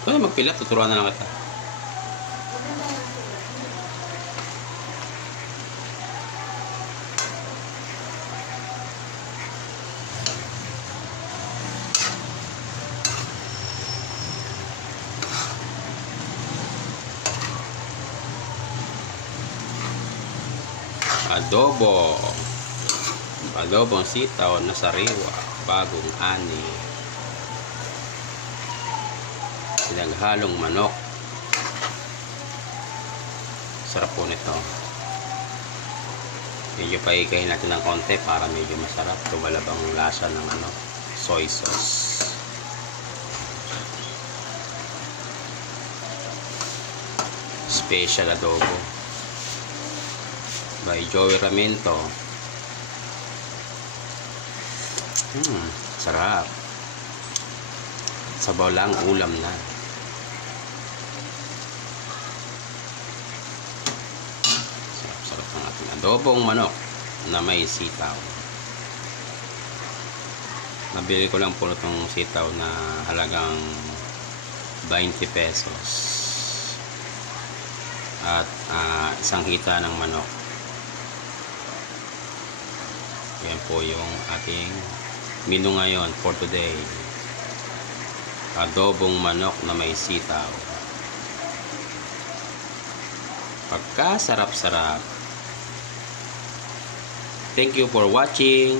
Ikaw na magpilat, tuturuan na lang kita. Adobong sitaw na sariwa, bagong ani, pinaghalong manok. Sarap po nito. Medyo paikayin natin ng konti para medyo masarap. Tumalab ang lasa ng soy sauce. Special adobo by Joey Raminto. Sarap. Sabaw lang, ulam na. Sarap ng ating adobong manok na may sitaw. Nabili ko lang po itong sitaw na halagang 20 pesos. At isang hita ng manok. Yan po yung ating menu ngayon for today. Adobong manok na may sitaw. Pagka sarap-sarap. Thank you for watching.